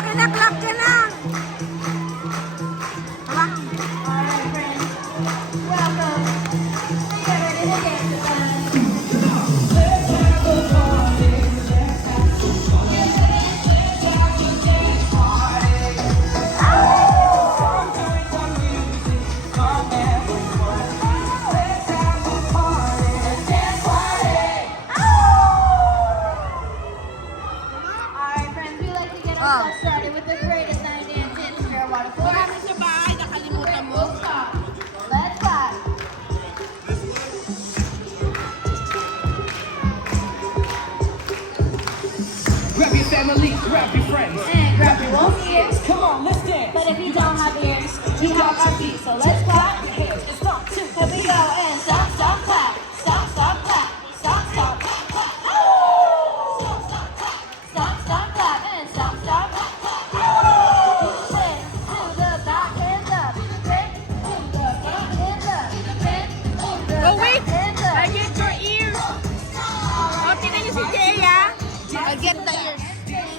Akin na, clap ka na. Tama? Alright, friends. Welcome. Get ready to dance with us. Alright, friends, we like to get ourselves started with the greatest 9 dances in Fairwater, Florida. Sa bahay, nakalimutan mo. We'll stop. Let's start. Grab your family, grab your friends. And grab your own ears. Come on, let's dance. But if you don't have ears, we have our feet. So let's go.